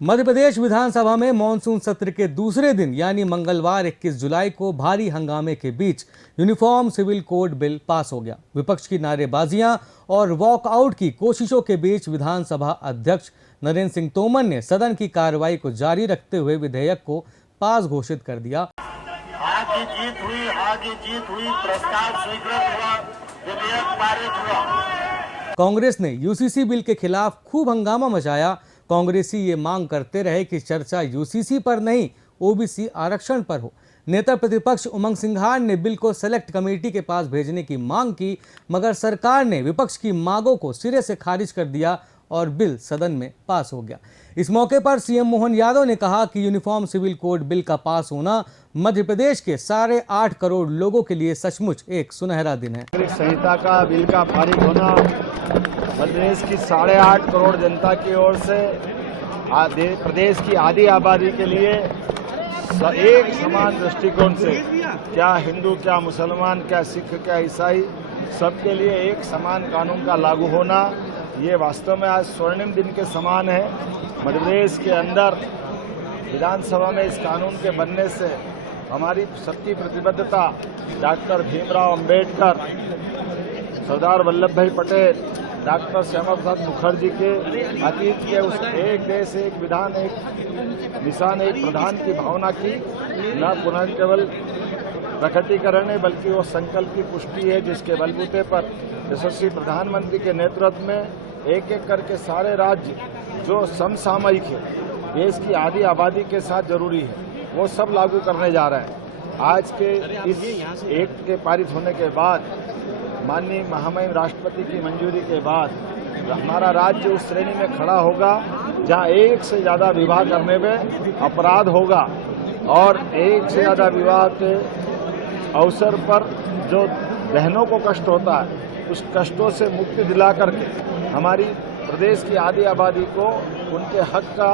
मध्य प्रदेश विधानसभा में मॉनसून सत्र के दूसरे दिन यानी मंगलवार 21 जुलाई को भारी हंगामे के बीच uniform civil code bill pass हो गया। विपक्ष की नारेबाजियां और वॉकआउट की कोशिशों के बीच विधानसभा अध्यक्ष नरेंद्र सिंह तोमर ने सदन की कार्रवाई को जारी रखते हुए विधेयक को पास घोषित कर दिया। आज ये जीत हुई, प्रस्ताव स्वीकृत हुआ, विधेयक पारित हुआ। कांग्रेस ने यूसीसी बिल के खिलाफ खूब हंगामा मचाया। कांग्रेसी ये मांग करते रहे कि चर्चा यूसीसी पर नहीं, ओबीसी आरक्षण पर हो। नेता प्रतिपक्ष उमंग सिंघार ने बिल को सेलेक्ट कमेटी के पास भेजने की मांग की, मगर सरकार ने विपक्ष की मांगों को सिरे से खारिज कर दिया और बिल सदन में पास हो गया। इस मौके पर सीएम मोहन यादव ने कहा कि यूनिफॉर्म सिविल कोड बिल का पास होना मध्य प्रदेश के 8.5 करोड़ लोगों के लिए सचमुच एक सुनहरा दिन है। संहिता का बिल का पारित होना मध्य प्रदेश की 8.5 करोड़ जनता की ओर से प्रदेश की आधी आबादी के लिए एक समान दृष्टिकोण से, क्या हिंदू, क्या मुसलमान, क्या सिख, क्या ईसाई, सबके लिए एक समान कानून का लागू होना, ये वास्तव में आज स्वर्णिम दिन के समान है। मध्य प्रदेश के अंदर विधानसभा में इस कानून के बनने से हमारी सच्ची प्रतिबद्धता डॉक्टर भीमराव अंबेडकर, सरदार वल्लभ भाई पटेल, डॉक्टर श्यामा प्रसाद मुखर्जी के अतीत के उस एक देश एक विधान एक निशान एक प्रधान की भावना की न पुनः केवल प्रकटीकरण है बल्कि वो संकल्प की पुष्टि है, जिसके बलबूते पर यशस्वी प्रधानमंत्री के नेतृत्व में एक एक करके सारे राज्य जो समसामयिक है, देश की आधी आबादी के साथ जरूरी है, वो सब लागू करने जा रहे हैं। आज के इस एक्ट के पारित होने के बाद, माननीय महामहिम राष्ट्रपति की मंजूरी के बाद हमारा राज्य उस श्रेणी में खड़ा होगा जहां एक से ज़्यादा विवाह करने में अपराध होगा और एक से ज़्यादा विवाह के अवसर पर जो बहनों को कष्ट होता है, उस कष्टों से मुक्ति दिला करके हमारी प्रदेश की आधी आबादी को उनके हक का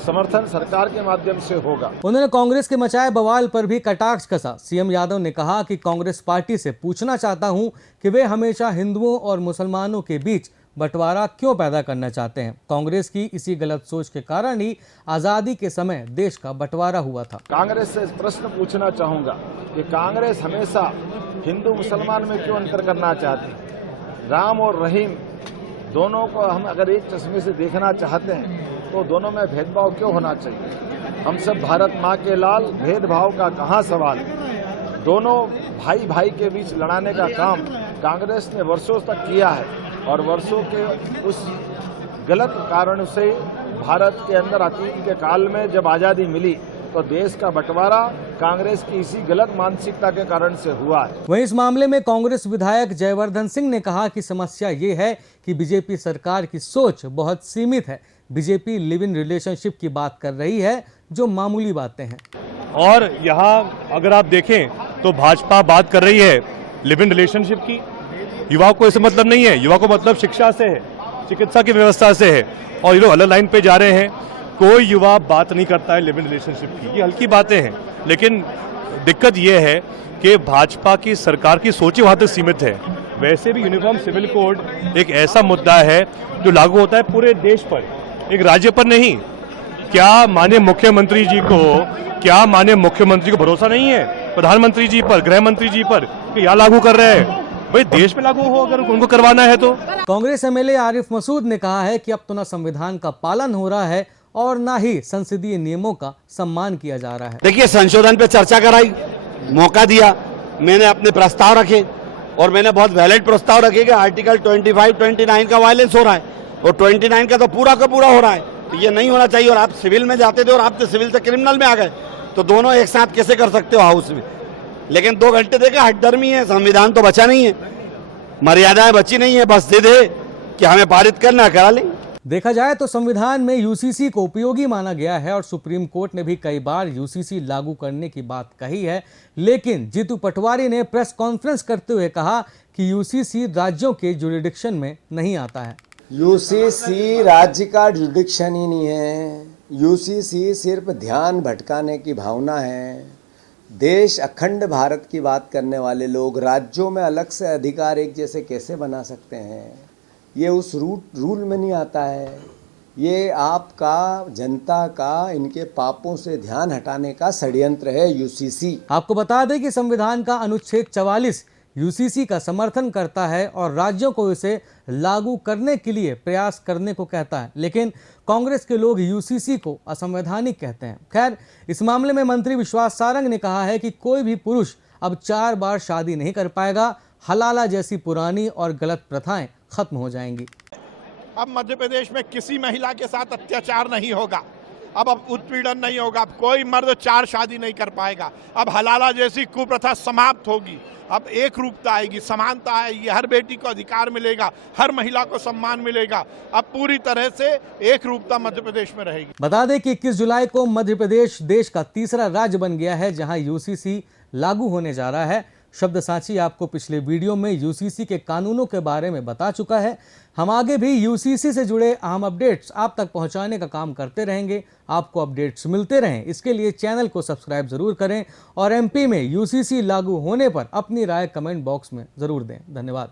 समर्थन सरकार के माध्यम से होगा। उन्होंने कांग्रेस के मचाए बवाल पर भी कटाक्ष कसा। सीएम यादव ने कहा कि कांग्रेस पार्टी से पूछना चाहता हूं कि वे हमेशा हिंदुओं और मुसलमानों के बीच बंटवारा क्यों पैदा करना चाहते हैं। कांग्रेस की इसी गलत सोच के कारण ही आजादी के समय देश का बंटवारा हुआ था। कांग्रेस से प्रश्न पूछना चाहूंगा कि कांग्रेस हमेशा हिंदू मुसलमान में क्यों अंतर करना चाहती है। राम और रहीम दोनों को हम अगर एक चश्मे से देखना चाहते हैं तो दोनों में भेदभाव क्यों होना चाहिए। हम सब भारत माँ के लाल, भेदभाव का कहाँ सवाल। दोनों भाई भाई के बीच लड़ाने का काम कांग्रेस ने वर्षों तक किया है और वर्षों के उस गलत कारण से भारत के अंदर अतीत के काल में जब आज़ादी मिली तो देश का बंटवारा कांग्रेस की इसी गलत मानसिकता के कारण से हुआ है। वहीं इस मामले में कांग्रेस विधायक जयवर्धन सिंह ने कहा कि समस्या ये है कि बीजेपी सरकार की सोच बहुत सीमित है। बीजेपी लिव इन रिलेशनशिप की बात कर रही है जो मामूली बातें हैं। और यहाँ अगर आप देखें तो भाजपा बात कर रही है लिव इन रिलेशनशिप की। युवाओं को इससे मतलब नहीं है, युवा को मतलब शिक्षा से है, चिकित्सा की व्यवस्था से है, और ये लोग अलग लाइन पे जा रहे हैं। कोई युवा बात नहीं करता है लिव इन रिलेशनशिप की, ये हल्की बातें हैं। लेकिन दिक्कत ये है कि भाजपा की सरकार की सोच वहाँ तक सीमित है। वैसे भी यूनिफॉर्म सिविल कोड एक ऐसा मुद्दा है जो लागू होता है पूरे देश पर, एक राज्य पर नहीं। क्या माननीय मुख्यमंत्री जी को भरोसा नहीं है प्रधानमंत्री जी पर, गृह मंत्री जी पर कि यहाँ लागू कर रहे हैं? भाई देश में लागू हो अगर उनको करवाना है तो। कांग्रेस एमएलए आरिफ मसूद ने कहा है कि अब तो न संविधान का पालन हो रहा है और न ही संसदीय नियमों का सम्मान किया जा रहा है। देखिए, संशोधन पे चर्चा कराई, मौका दिया, मैंने अपने प्रस्ताव रखे और मैंने बहुत वैलिड प्रस्ताव रखे कि आर्टिकल 25, 29 का वायलेंस हो रहा है और 29 का तो पूरा का पूरा हो रहा है, तो ये नहीं होना चाहिए। और आप सिविल में जाते थे और आप तो सिविल से क्रिमिनल में आ गए, तो दोनों एक साथ कैसे कर सकते हो हाउस में। लेकिन 2 घंटे देखा हठधर्मी है, संविधान तो बचा नहीं है, मर्यादाएं बची नहीं है, बस जिद है कि हमें पारित करना, करा लेंगे। देखा जाए तो संविधान में यूसीसी को उपयोगी माना गया है और सुप्रीम कोर्ट ने भी कई बार यूसीसी लागू करने की बात कही है। लेकिन जीतू पटवारी ने प्रेस कॉन्फ्रेंस करते हुए कहा कि यूसीसी राज्यों के जुरिडिक्शन में नहीं आता है। यूसीसी राज्य का जुरिडिक्शन ही नहीं है। यूसीसी सिर्फ ध्यान भटकाने की भावना है। देश अखंड भारत की बात करने वाले लोग राज्यों में अलग से अधिकार एक जैसे कैसे बना सकते हैं? ये उस रूल में नहीं आता है। ये आपका, जनता का, इनके पापों से ध्यान हटाने का षड्यंत्र है यूसीसी। आपको बता दें कि संविधान का अनुच्छेद 44 यूसीसी का समर्थन करता है और राज्यों को इसे लागू करने के लिए प्रयास करने को कहता है, लेकिन कांग्रेस के लोग यूसीसी को असंवैधानिक कहते हैं। खैर, इस मामले में मंत्री विश्वास सारंग ने कहा है कि कोई भी पुरुष अब 4 बार शादी नहीं कर पाएगा। हलाला जैसी पुरानी और गलत प्रथाएं खत्म हो जाएंगी। अब मध्य प्रदेश में किसी महिला के साथ अत्याचार नहीं होगा, अब उत्पीड़न नहीं होगा, अब कोई मर्द 4 शादी नहीं कर पाएगा, अब हलाला जैसी कुप्रथा समाप्त होगी, अब एक रूपता आएगी, समानता आएगी, हर बेटी को अधिकार मिलेगा, हर महिला को सम्मान मिलेगा, अब पूरी तरह से एक रूपता मध्य प्रदेश में रहेगी। बता दें कि 21 जुलाई को मध्य प्रदेश देश का तीसरा राज्य बन गया है जहां यूसीसी लागू होने जा रहा है। शब्दसाची आपको पिछले वीडियो में यूसीसी के कानूनों के बारे में बता चुका है। हम आगे भी यूसीसी से जुड़े अहम अपडेट्स आप तक पहुंचाने का काम करते रहेंगे। आपको अपडेट्स मिलते रहें, इसके लिए चैनल को सब्सक्राइब जरूर करें और एमपी में यूसीसी लागू होने पर अपनी राय कमेंट बॉक्स में जरूर दें। धन्यवाद।